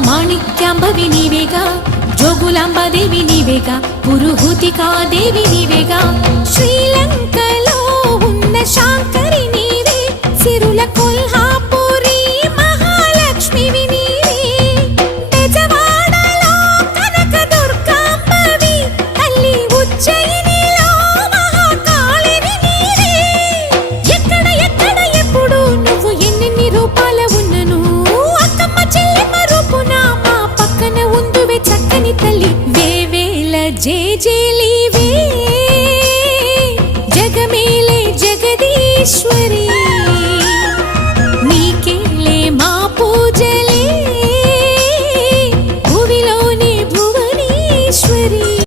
మాణిక్యాంబవి నీవేగా, జోగులాంబాదేవి నీవేగా, పురుహూతికాదేవి నీవేగా. శ్రీలంకలో ఉన్న శాంకరి నీవే, సిరుల కొల్హాపురి మహాలక్ష్మివి నీవే. బెజవాడలో కనక దుర్గాంబవి, తల్లి ఉజ్జయినిలో మహాకాళిని నీవే. ఎక్కడ ఎక్కడ ఎప్పుడు నువ్వు ఎన్నెన్ని రూపాల ఉన్నను, అక్కమ్మ చెల్లెమ్మ రూపున మా పక్కన ఉందువే చక్కని తల్లి. వేవేల జేజేలివే, జగమేలే జగదీశ్వరి.